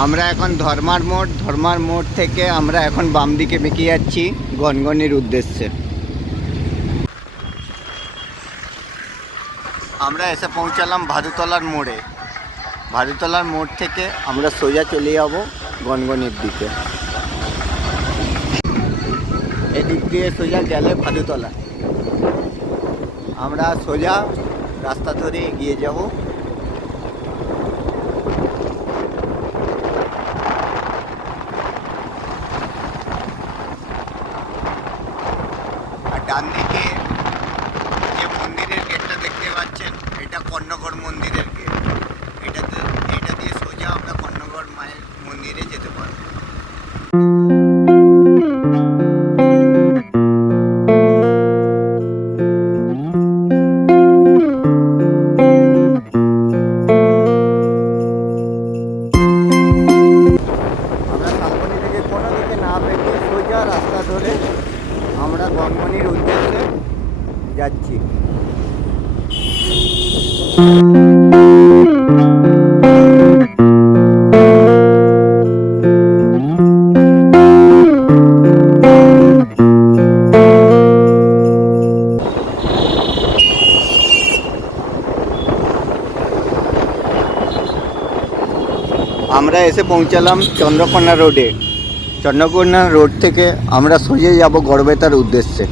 আমরা এখন ধর্মার মোড় থেকে আমরা এখন বাম দিকে বেঁকে যাচ্ছি গনগনির উদ্দেশ্যে। আমরা এসে পৌঁছালাম ভাদুতলার মোড়ে। ভাদুতলার মোড় থেকে আমরা সোজা চলে যাব গনগনির দিকে। এদিক দিয়ে সোজা গেলে ভাদুতলা। আমরা সোজা রাস্তা ধরে এগিয়ে যাব। আর ডান দিকে যে মন্দিরের গেটটা দেখতে পাচ্ছেন, এটা কর্ণগড় মন্দিরের গেট। এটা দিয়ে সোজা আমরা কর্ণগড় মায়ের মন্দিরে যেতে পারবো। রাস্তা ধরে আমরা গনগনির উদ্দেশ্যে যাচ্ছি। আমরা এসে পৌঁছালাম চন্দ্রকোনা রোডে। চন্দ্রকোনা রোড থেকে আমরা সোজা যাব গড়বেতার উদ্দেশ্যে।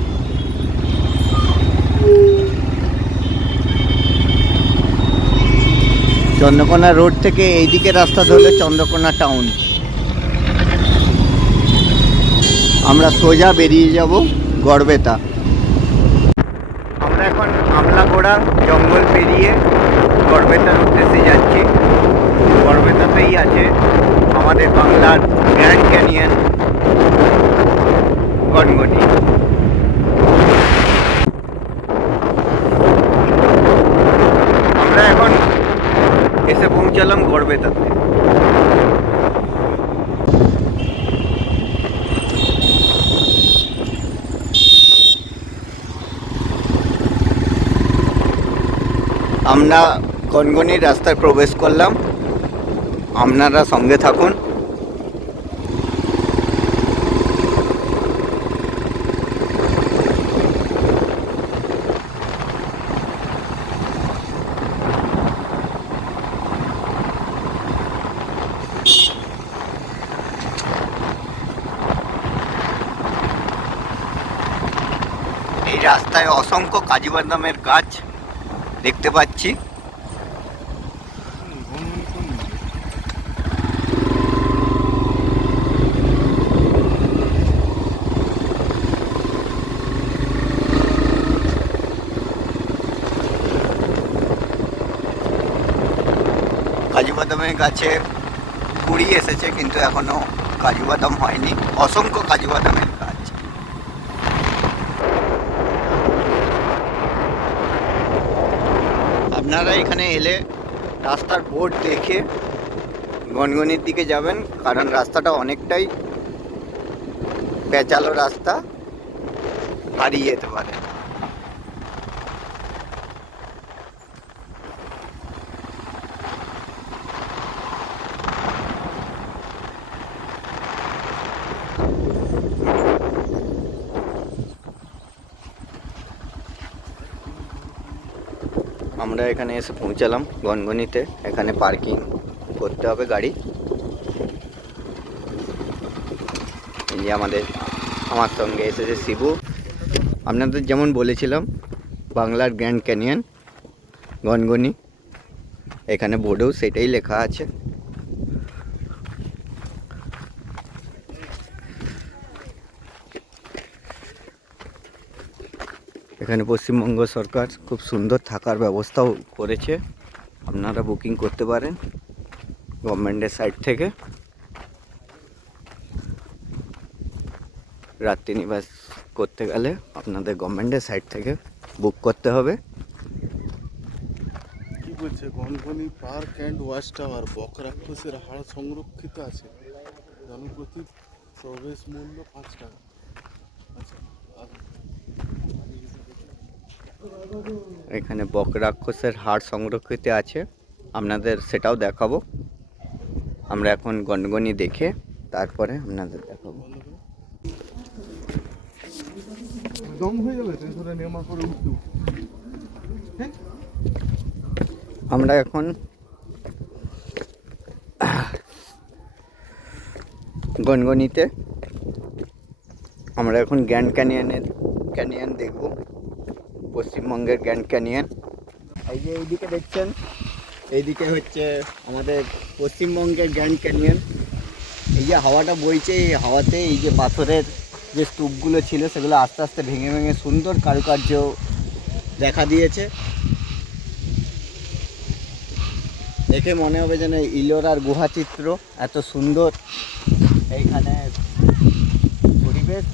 চন্দ্রকোনা রোড থেকে এইদিকে রাস্তা ধরলে চন্দ্রকোনা টাউন। আমরা সোজা বেরিয়ে যাব গড়বেতা। আমরা এখন আমলাগোড়া জঙ্গল পেরিয়ে গড়বেতার উদ্দেশ্যে যাচ্ছি। গড়বেতাতেই আছে আমাদের বাংলার গ্র্যান্ড ক্যানিয়ন গনগনি। আমরা এখন এসে পৌঁছালাম গড়বেতাতে। আমরা গনগনির রাস্তায় প্রবেশ করলাম। আপনারা সঙ্গে থাকুন। এই রাস্তায় অসংখ্য কাজু বাদামের গাছ দেখতে পাচ্ছি। কাজু বাদামের গাছে কুড়ি এসেছে, কিন্তু এখনো কাজু বাদাম হয়নি। অসংখ্য কাজু বাদামের গাছ। আপনারা এখানে এলে রাস্তার বোর্ড দেখে গনগনির দিকে যাবেন, কারণ রাস্তাটা অনেকটাই পেঁচালো রাস্তা, হারিয়ে যেতে পারে। আমরা এখানে এসে পৌঁছালাম গনগনিতে। এখানে পার্কিং করতে হবে গাড়ি। এই যে আমার সঙ্গে এসেছে শিবু। আপনাদের যেমন বলেছিলাম, বাংলার গ্র্যান্ড ক্যানিয়ন গনগনি। এখানে বোর্ডেও সেটাই লেখা আছে। এখানে পশ্চিমবঙ্গ সরকার খুব সুন্দর থাকার ব্যবস্থাও করেছে। আপনারা বুকিং করতে পারেন গভর্নমেন্টের সাইড থেকে। রাত্রি নিবাস করতে গেলে আপনাদের গভর্নমেন্টের সাইড থেকে বুক করতে হবে। কি বলছে, Gangani park and watch tower বকরাক্ষসের হাড় সংরক্ষিত আছে। জনপ্রতি প্রবেশ মূল্য 5 টাকা। আচ্ছা, এখানে বক রাক্ষসের হাড় সংরক্ষিত আছে, আপনাদের সেটাও দেখাবো। আমরা এখন গনগনি দেখে তারপরে আপনাদের দেখাবো। দম হয়ে যাবে তুমি ধরে নেমা করে উঠতে। আমরা এখন গনগনিতে, আমরা এখন গ্র্যান্ড ক্যানিয়ন দেখব, পশ্চিমবঙ্গের গ্র্যান্ড ক্যানিয়ন। এই যে এইদিকে দেখছেন, এইদিকে হচ্ছে আমাদের পশ্চিমবঙ্গের গ্র্যান্ড ক্যানিয়ন। এই যে হাওয়াটা বইছে, এই হাওয়াতে এই যে পাথরের যে স্তূপগুলো ছিল সেগুলো আস্তে আস্তে ভেঙে ভেঙে সুন্দর কারুকার্য দেখা দিয়েছে। দেখে মনে হবে যেন ইলোরার গুহা চিত্র, এত সুন্দর এইখানে পরিবেশ।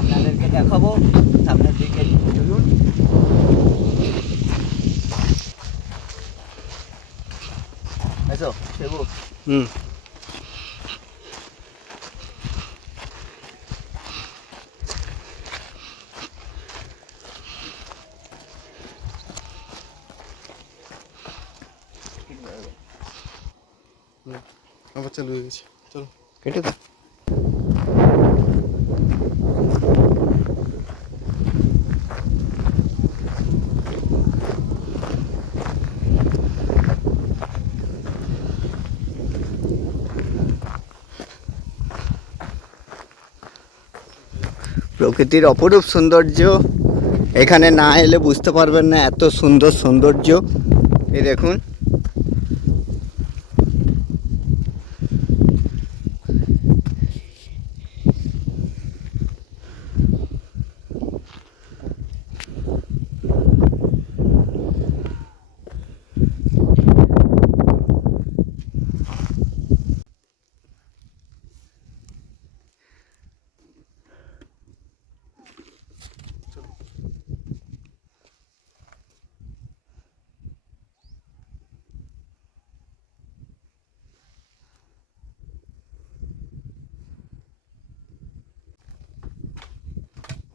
আপনাদেরকে দেখাবো, সামনের দিকে চলুন। এসো সেবু। আবার চালু হয়ে গেছে, চলো কেটে দাও। প্রকৃতির অপরূপ সৌন্দর্য, এখানে না এলে বুঝতে পারবেন না এত সুন্দর সৌন্দর্য। এই দেখুন,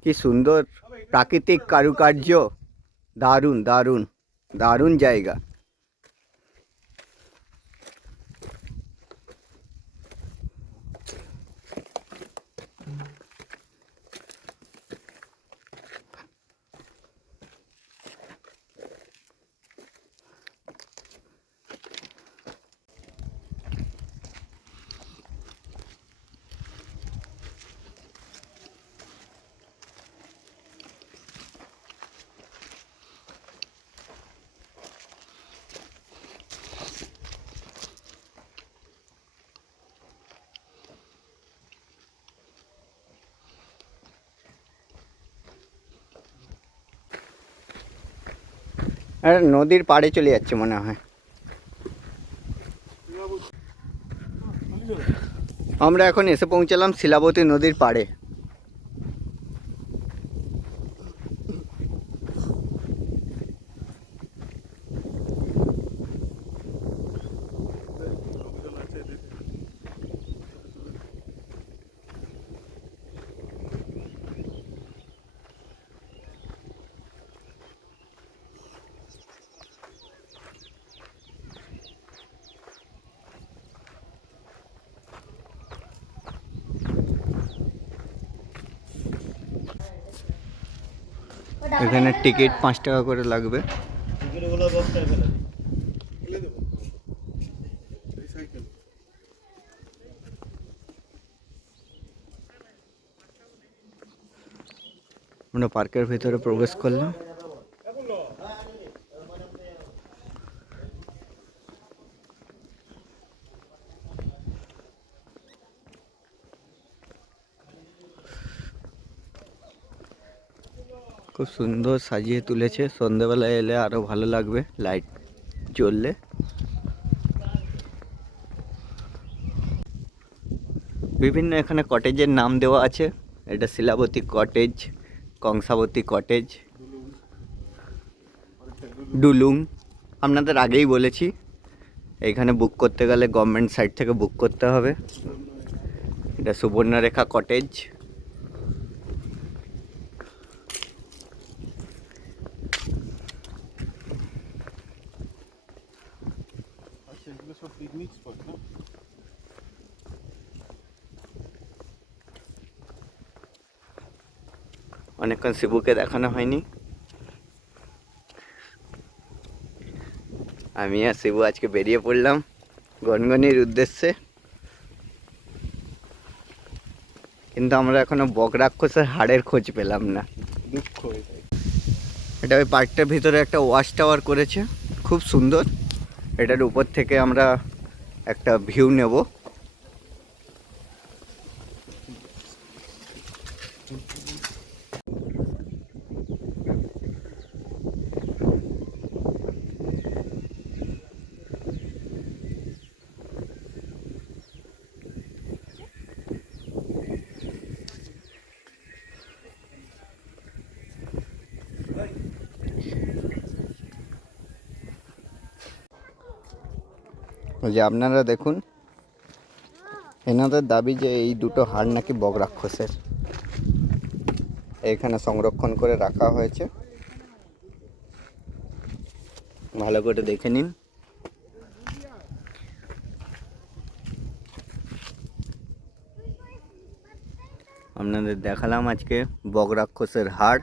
কি সুন্দর প্রাকৃতিক কারুকার্য, দারুণ দারুণ দারুণ জায়গা। আর নদীর পাড়ে চলে যাচ্ছে মনে হয়। আমরা এখন এসে পৌঁছালাম শিলাবতী নদীর পাড়ে। এখানে টিকিট 5 টাকা করে লাগবে। আমরা পার্কের ভিতরে প্রবেশ করলাম। খুব সুন্দর সাজিয়ে তুলেছে, সন্ধ্যেবেলায় এলে আরো ভালো লাগবে লাইট জ্বললে। বিভিন্ন এখানে কটেজের নাম দেওয়া আছে। এটা শিলাবতী কটেজ, কংসাবতী কটেজ, ডুলুং। আপনাদের আগেই বলেছি, এইখানে বুক করতে গেলে গভর্নমেন্ট সাইট থেকে বুক করতে হবে। এটা সুবর্ণরেখা কটেজ। এগুলো সব পিকনিক স্পট না? অনেকক্ষণ শিবুকে দেখানো হয়নি। আমি আর শিবু আজকে বেরিয়ে পড়লাম গনগনির উদ্দেশ্যে, কিন্তু আমরা এখনো বক রাক্ষসের হাড়ের খোঁজ পেলাম না। দুঃখ এটাই। এটা ওই পার্কটার ভিতরে একটা ওয়াচ টাওয়ার করেছে, খুব সুন্দর। এটার উপর থেকে আমরা একটা ভিউ নেব। যে আপনারা দেখুন, এনাদের দাবি যে এই দুটো হাড় নাকি বক রাক্ষসের এখানে সংরক্ষণ করে রাখা হয়েছে। ভালো করে দেখে নিন। আপনাদের দেখালাম আজকে বক রাক্ষসের হাড়।